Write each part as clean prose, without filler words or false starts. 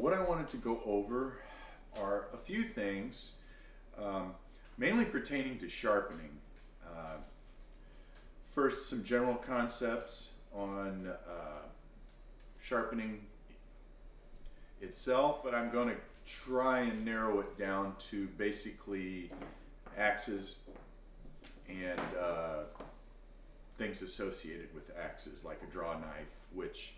what I wanted to go over are a few things, mainly pertaining to sharpening. First, some general concepts on sharpening itself, but I'm going to try and narrow it down to basically axes and things associated with axes, like a draw knife, which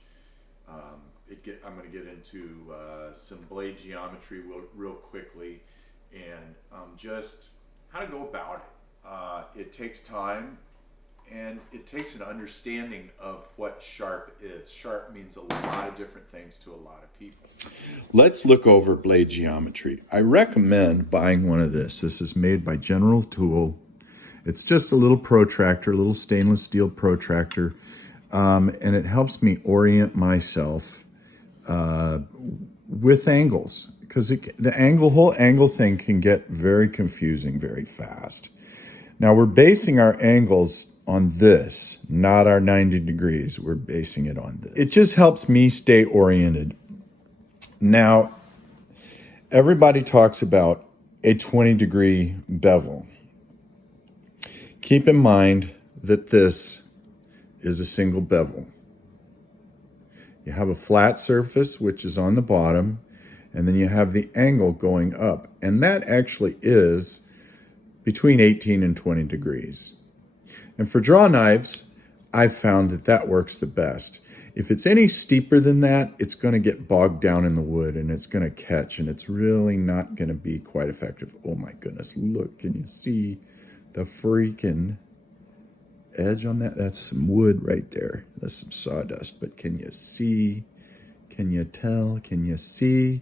I'm going to get into some blade geometry real quickly, and just how to go about it. It takes time, and it takes an understanding of what sharp is. Sharp means a lot of different things to a lot of people. Let's look over blade geometry. I recommend buying one of this. This is made by General Tool. It's just a little protractor, a little stainless steel protractor, and it helps me orient myself with angles, because the whole angle thing can get very confusing very fast. Now we're basing our angles on this, not our 90 degrees. We're basing it on this. It just helps me stay oriented. Now, everybody talks about a 20-degree bevel. Keep in mind that this is a single bevel. You have a flat surface, which is on the bottom, and then you have the angle going up. And that actually is between 18 and 20 degrees. And for draw knives, I've found that that works the best. If it's any steeper than that, it's going to get bogged down in the wood and it's going to catch, and it's really not going to be quite effective. Oh my goodness, look, can you see the freaking edge on that? That's some wood right there. That's some sawdust, but can you see? Can you tell? Can you see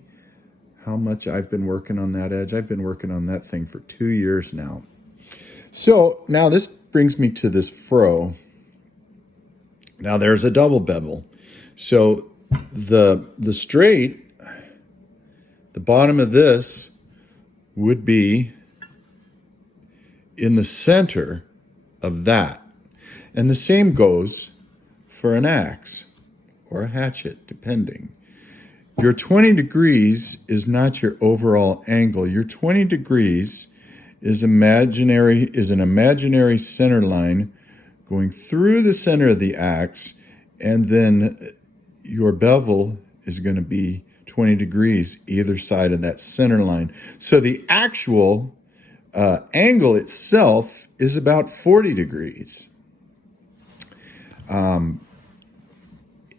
how much I've been working on that edge? I've been working on that thing for 2 years now. So now this brings me to this fro. Now there's a double bevel. So the straight, the bottom of this would be in the center of that. And the same goes for an axe or a hatchet, depending. Your 20 degrees is not your overall angle. Your 20 degrees is an imaginary center line going through the center of the axe, and then your bevel is going to be 20 degrees either side of that center line. So the actual angle itself is about 40 degrees. And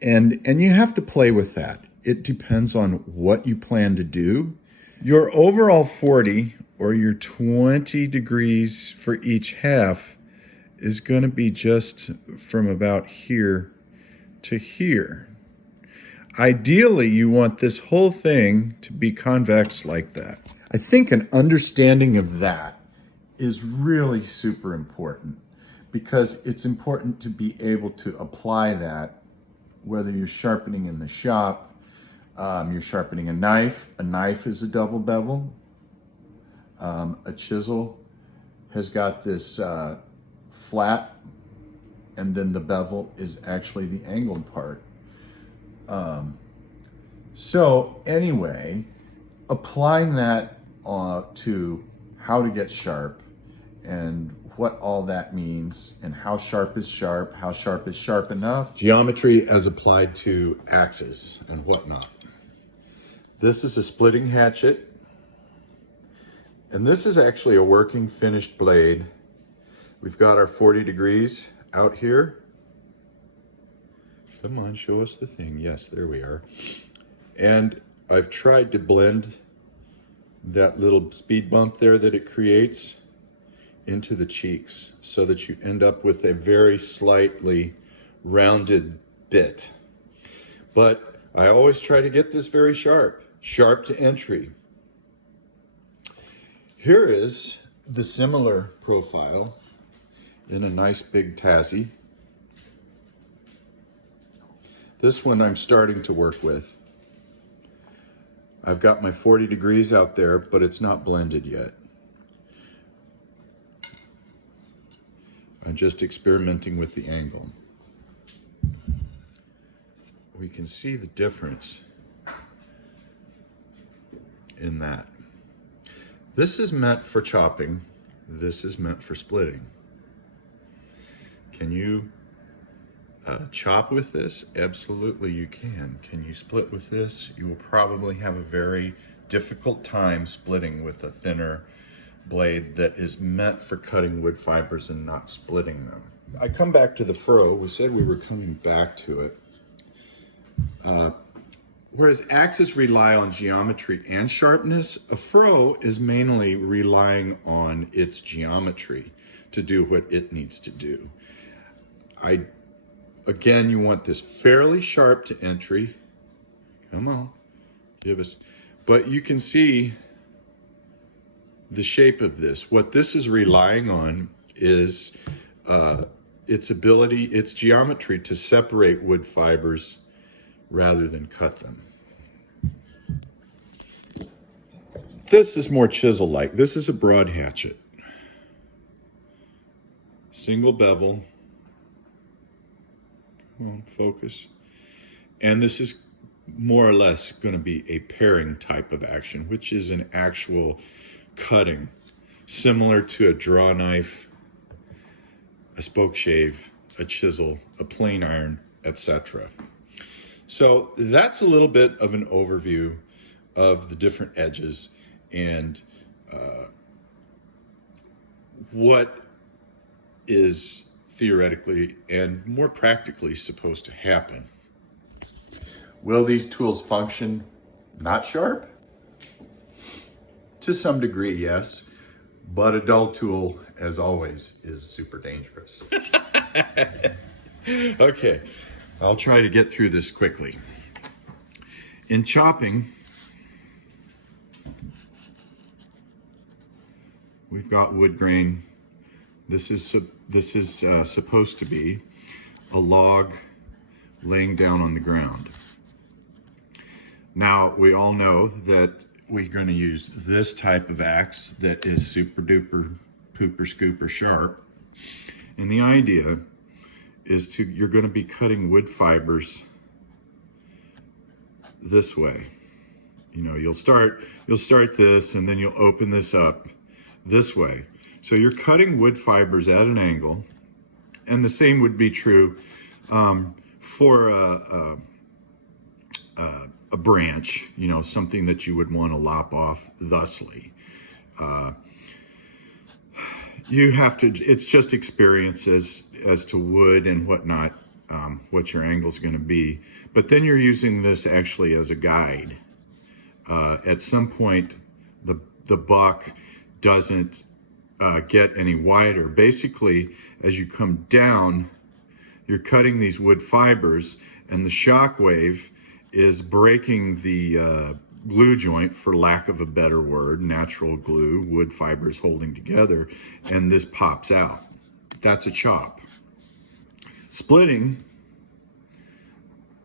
you have to play with that. It depends on what you plan to do. Your overall 40 or your 20 degrees for each half is going to be just from about here to here. Ideally, you want this whole thing to be convex like that. I think an understanding of that is really super important, because it's important to be able to apply that whether you're sharpening in the shop, you're sharpening a knife. A knife is a double bevel. A chisel has got this flat, and then the bevel is actually the angled part. So anyway, applying that to how to get sharp and what all that means, and how sharp is sharp enough. Geometry as applied to axes and whatnot. This is a splitting hatchet, and this is actually a working finished blade. We've got our 40 degrees out here. Come on, show us the thing. Yes, there we are. And I've tried to blend that little speed bump there that it creates into the cheeks, so that you end up with a very slightly rounded bit. But I always try to get this very sharp to entry. Here is the similar profile in a nice big Tassie. This one I'm starting to work with. I've got my 40 degrees out there, but it's not blended yet. I'm just experimenting with the angle. We can see the difference in that. This is meant for chopping. This is meant for splitting. Can you chop with this? Absolutely you can. Can you split with this? You will probably have a very difficult time splitting with a thinner blade that is meant for cutting wood fibers and not splitting them. I come back to the furrow. We said we were coming back to it. Whereas axes rely on geometry and sharpness, a furrow is mainly relying on its geometry to do what it needs to do. Again, you want this fairly sharp to entry. Come on, give us. But you can see the shape of this. What this is relying on is its ability, its geometry to separate wood fibers rather than cut them. This is more chisel-like. This is a broad hatchet. Single bevel. Come on, focus. And this is more or less going to be a paring type of action, which is an actual cutting, similar to a draw knife, a spoke shave, a chisel, a plane iron, etc. So that's a little bit of an overview of the different edges and what is theoretically and more practically supposed to happen. Will these tools function not sharp? To some degree, yes, but a dull tool, as always, is super dangerous. Okay, I'll try to get through this quickly. In chopping, we've got wood grain. This is supposed to be a log laying down on the ground. Now, we all know that we're going to use this type of axe that is super duper pooper scooper sharp. And the idea is you're going to be cutting wood fibers this way. You know, you'll start this and then you'll open this up this way. So you're cutting wood fibers at an angle, and the same would be true for a branch, you know, something that you would want to lop off thusly. You have to, it's just experience as to wood and whatnot, what your angle is going to be. But then you're using this actually as a guide. At some point, the buck doesn't get any wider. Basically, as you come down, you're cutting these wood fibers, and the shock wave is breaking the glue joint, for lack of a better word, natural glue, wood fibers holding together, and this pops out. That's a chop. Splitting,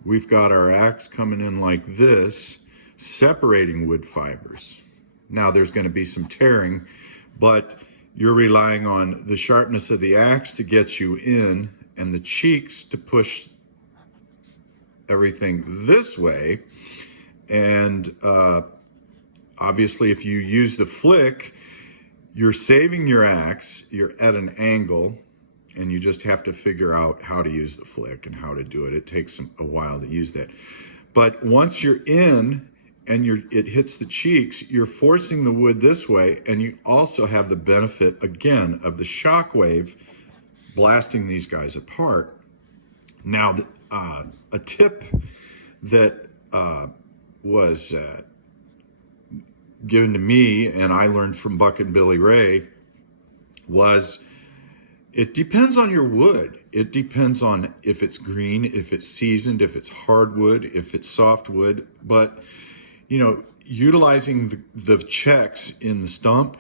we've got our axe coming in like this, separating wood fibers. Now there's going to be some tearing, but you're relying on the sharpness of the axe to get you in and the cheeks to push everything this way. And obviously if you use the flick, you're saving your axe, you're at an angle, and you just have to figure out how to use the flick and how to do it. It takes a while to use that. But once you're in and it hits the cheeks, you're forcing the wood this way, and you also have the benefit, again, of the shock wave blasting these guys apart. Now, a tip that was given to me, and I learned from Buck and Billy Ray, was it depends on your wood. It depends on if it's green, if it's seasoned, if it's hardwood, if it's softwood. But, you know, utilizing the checks in the stump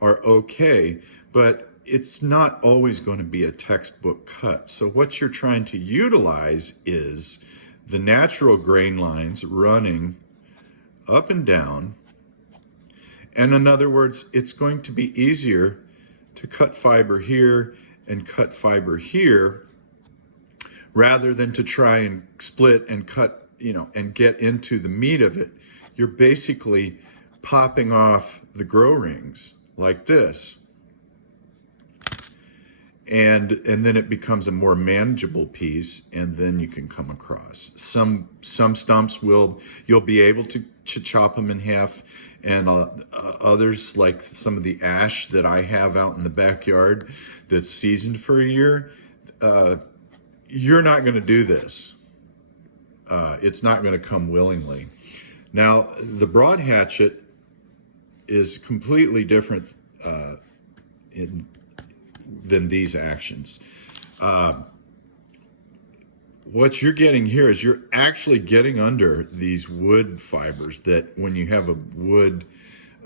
are okay, but it's not always going to be a textbook cut. So what you're trying to utilize is the natural grain lines running up and down. And in other words, it's going to be easier to cut fiber here and cut fiber here rather than to try and split and cut, you know, and get into the meat of it. You're basically popping off the grow rings like this. And then it becomes a more manageable piece, and then you can come across. Some stumps you'll be able to chop them in half, and others, like some of the ash that I have out in the backyard that's seasoned for a year, you're not going to do this. It's not going to come willingly. Now, the broad hatchet is completely different than these actions. What you're getting here is you're actually getting under these wood fibers that when you have a wood,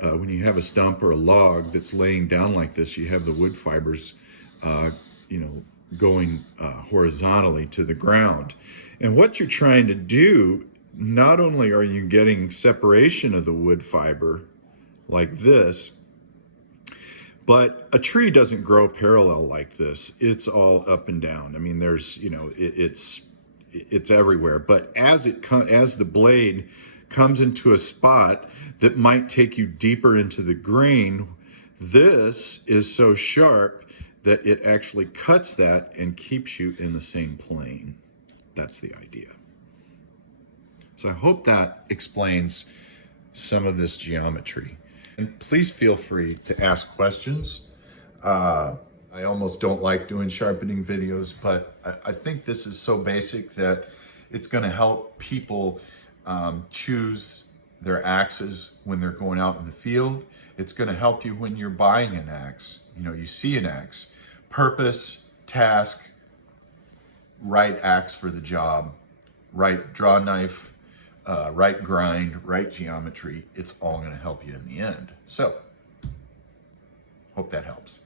when you have a stump or a log that's laying down like this, you have the wood fibers, going horizontally to the ground. And what you're trying to do, not only are you getting separation of the wood fiber like this, but a tree doesn't grow parallel like this. It's all up and down. I mean, there's, it's everywhere. But as the blade comes into a spot that might take you deeper into the grain, this is so sharp that it actually cuts that and keeps you in the same plane. That's the idea. So I hope that explains some of this geometry. And please feel free to ask questions. I almost don't like doing sharpening videos, but I think this is so basic that it's going to help people choose their axes when they're going out in the field. It's going to help you when you're buying an axe. You see an axe. Purpose, task, right axe for the job, right draw knife, right grind, right geometry. It's all going to help you in the end. So, hope that helps.